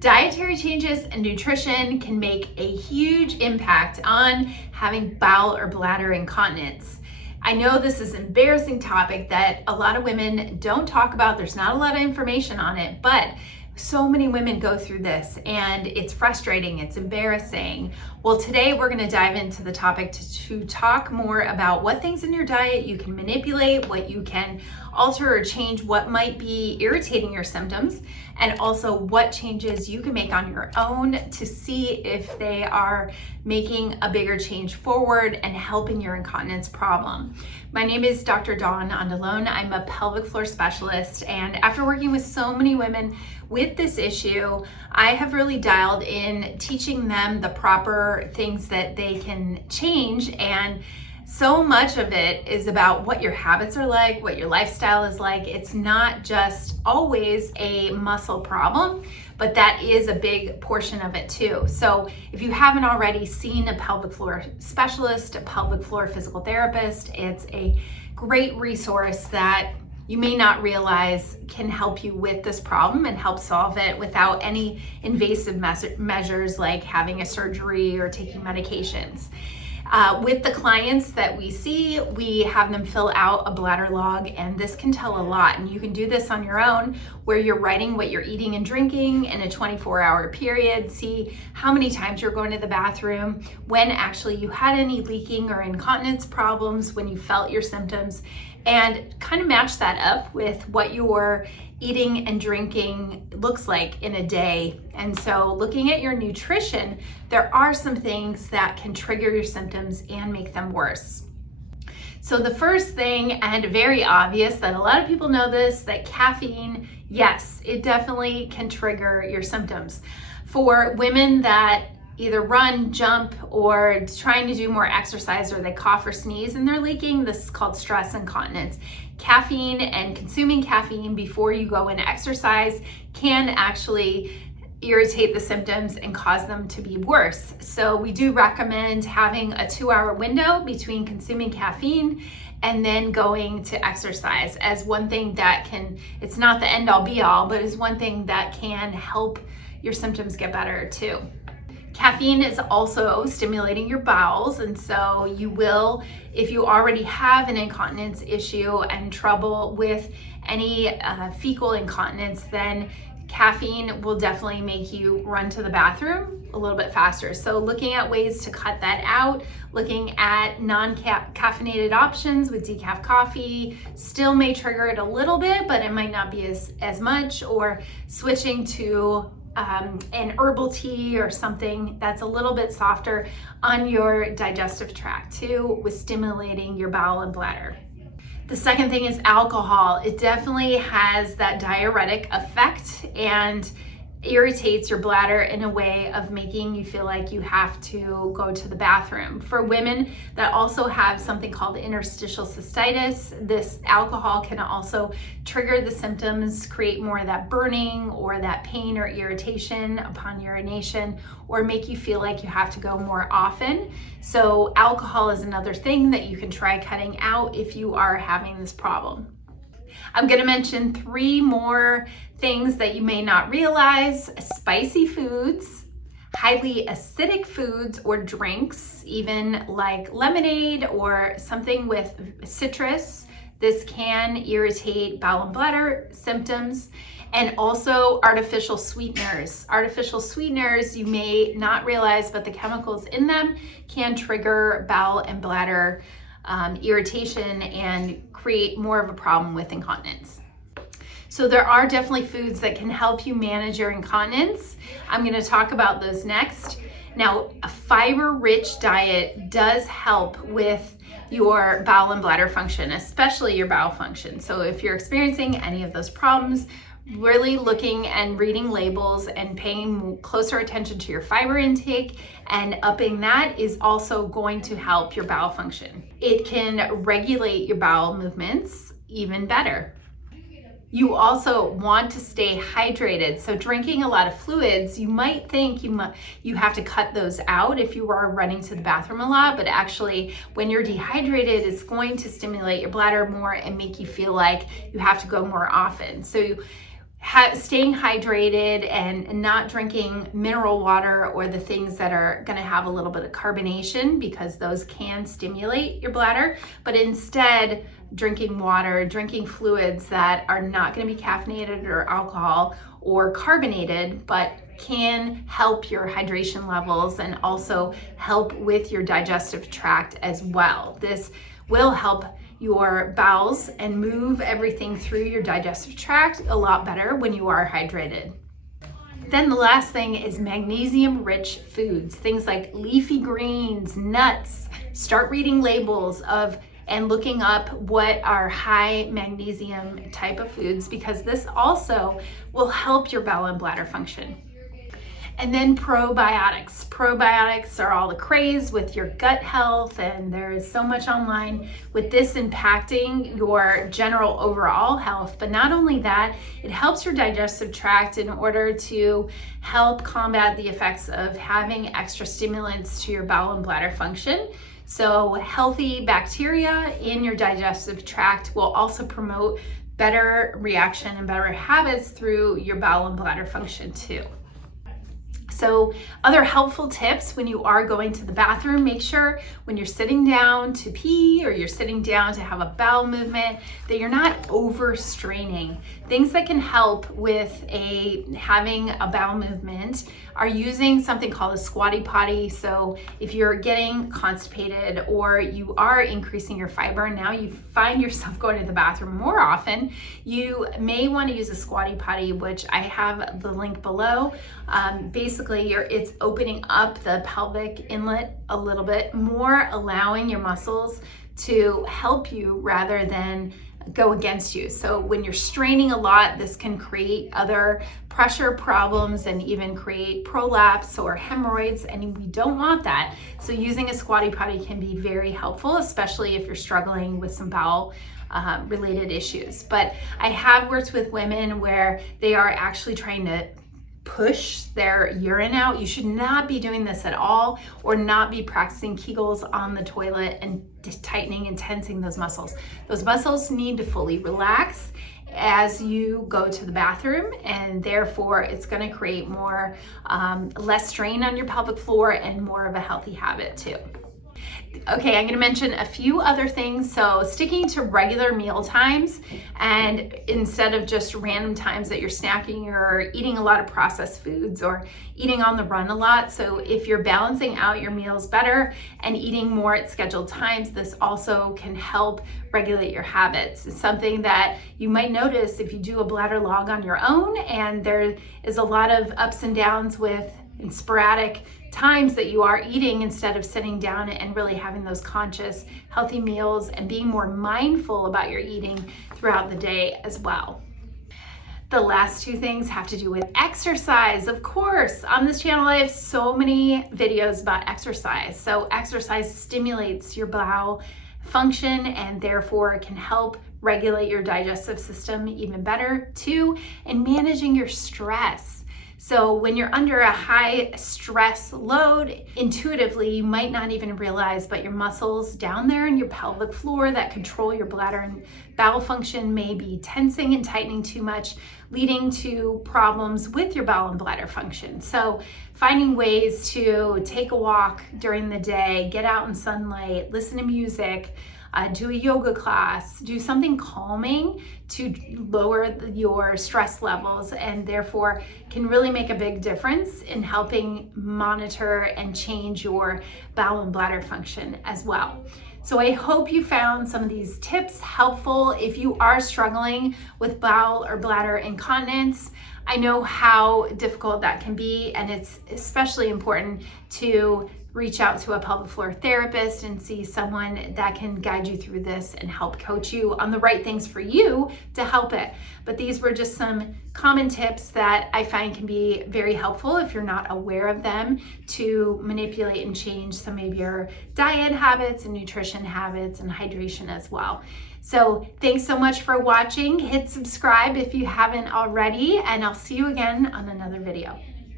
Dietary changes and nutrition can make a huge impact on having bowel or bladder incontinence. I know this is an embarrassing topic that a lot of women don't talk about. There's not a lot of information on it, but so many women go through this and it's frustrating, it's embarrassing. Well, today we're going to dive into the topic to talk more about what things in your diet you can manipulate, what you can alter or change, what might be irritating your symptoms, and also what changes you can make on your own to see if they are making a bigger change forward and helping your incontinence problem. My name is Dr. Dawn Andalone. I'm a pelvic floor specialist, and after working with so many women with this issue, I have really dialed in teaching them the proper things that they can change. And so much of it is about what your habits are like, what your lifestyle is like. It's not just always a muscle problem, but that is a big portion of it too. So if you haven't already seen a pelvic floor specialist, a pelvic floor physical therapist, it's a great resource that you may not realize can help you with this problem and help solve it without any invasive measures like having a surgery or taking medications. With the clients that we see, we have them fill out a bladder log, and this can tell a lot. And you can do this on your own, where you're writing what you're eating and drinking in a 24-hour period, see how many times you're going to the bathroom, when actually you had any leaking or incontinence problems, when you felt your symptoms, and kind of match that up with what your eating and drinking looks like in a day. And so looking at your nutrition, there are some things that can trigger your symptoms and make them worse. So the first thing, and very obvious that a lot of people know this, that caffeine, yes, it definitely can trigger your symptoms. For women that either run, jump, or trying to do more exercise, or they cough or sneeze and they're leaking, this is called stress incontinence. Caffeine and consuming caffeine before you go and exercise can actually irritate the symptoms and cause them to be worse. So we do recommend having a 2-hour window between consuming caffeine and then going to exercise as one thing that can, it's not the end all be all, but is one thing that can help your symptoms get better too. Caffeine is also stimulating your bowels, and so you will, if you already have an incontinence issue and trouble with any fecal incontinence, then caffeine will definitely make you run to the bathroom a little bit faster. So looking at ways to cut that out, looking at non-caffeinated options with decaf coffee still may trigger it a little bit, but it might not be as much, or switching to an herbal tea or something that's a little bit softer on your digestive tract too, with stimulating your bowel and bladder. The second thing is alcohol. It definitely has that diuretic effect and irritates your bladder in a way of making you feel like you have to go to the bathroom. For women that also have something called interstitial cystitis, this alcohol can also trigger the symptoms, create more of that burning or that pain or irritation upon urination, or make you feel like you have to go more often. So alcohol is another thing that you can try cutting out if you are having this problem. I'm going to mention 3 more things that you may not realize: spicy foods, highly acidic foods or drinks, even like lemonade or something with citrus. This can irritate bowel and bladder symptoms. And also artificial sweeteners. Artificial sweeteners, you may not realize, but the chemicals in them can trigger bowel and bladder irritation and create more of a problem with incontinence. So there are definitely foods that can help you manage your incontinence. I'm going to talk about those next. Now, a fiber-rich diet does help with your bowel and bladder function, especially your bowel function. So if you're experiencing any of those problems, really looking and reading labels and paying closer attention to your fiber intake and upping that is also going to help your bowel function. It can regulate your bowel movements even better. You also want to stay hydrated. So drinking a lot of fluids, you might think you have to cut those out if you are running to the bathroom a lot, but actually when you're dehydrated, it's going to stimulate your bladder more and make you feel like you have to go more often. So staying hydrated and not drinking mineral water or the things that are going to have a little bit of carbonation, because those can stimulate your bladder, but instead drinking water, drinking fluids that are not going to be caffeinated or alcohol or carbonated, but can help your hydration levels and also help with your digestive tract as well. This will help your bowels and move everything through your digestive tract a lot better when you are hydrated. Then the last thing is magnesium-rich foods, things like leafy greens, nuts. Start reading labels and looking up what are high magnesium type of foods, because this also will help your bowel and bladder function. And then probiotics. Probiotics are all the craze with your gut health, and there is so much online with this impacting your general overall health. But not only that, it helps your digestive tract in order to help combat the effects of having extra stimulants to your bowel and bladder function. So healthy bacteria in your digestive tract will also promote better reaction and better habits through your bowel and bladder function too. So other helpful tips when you are going to the bathroom, make sure when you're sitting down to pee or you're sitting down to have a bowel movement that you're not overstraining. Things that can help with having a bowel movement are using something called a squatty potty. So if you're getting constipated or you are increasing your fiber and now you find yourself going to the bathroom more often, you may want to use a squatty potty, which I have the link below. Basically, it's opening up the pelvic inlet a little bit more, allowing your muscles to help you rather than go against you. So when you're straining a lot, this can create other pressure problems and even create prolapse or hemorrhoids, and we don't want that. So using a squatty potty can be very helpful, especially if you're struggling with some bowel related issues. But I have worked with women where they are actually trying to push their urine out. You should not be doing this at all, or not be practicing Kegels on the toilet and tightening and tensing those muscles. Those muscles need to fully relax as you go to the bathroom, and therefore it's going to create more less strain on your pelvic floor and more of a healthy habit too. Okay, I'm going to mention a few other things. So sticking to regular meal times, and instead of just random times that you're snacking or eating a lot of processed foods or eating on the run a lot. So if you're balancing out your meals better and eating more at scheduled times, this also can help regulate your habits. It's something that you might notice if you do a bladder log on your own, and there is a lot of ups and downs with sporadic times that you are eating instead of sitting down and really having those conscious, healthy meals and being more mindful about your eating throughout the day as well. The last two things have to do with exercise. Of course, on this channel, I have so many videos about exercise. So exercise stimulates your bowel function and therefore can help regulate your digestive system even better too, and managing your stress. So when you're under a high stress load, intuitively, you might not even realize, but your muscles down there in your pelvic floor that control your bladder and bowel function may be tensing and tightening too much, leading to problems with your bowel and bladder function. So finding ways to take a walk during the day, get out in sunlight, listen to music, do a yoga class, do something calming to lower your stress levels, and therefore can really make a big difference in helping monitor and change your bowel and bladder function as well. So I hope you found some of these tips helpful. If you are struggling with bowel or bladder incontinence, I know how difficult that can be, and it's especially important to reach out to a pelvic floor therapist and see someone that can guide you through this and help coach you on the right things for you to help it. But these were just some common tips that I find can be very helpful if you're not aware of them, to manipulate and change some of your diet habits and nutrition habits and hydration as well. So thanks so much for watching. Hit subscribe if you haven't already, and I'll see you again on another video.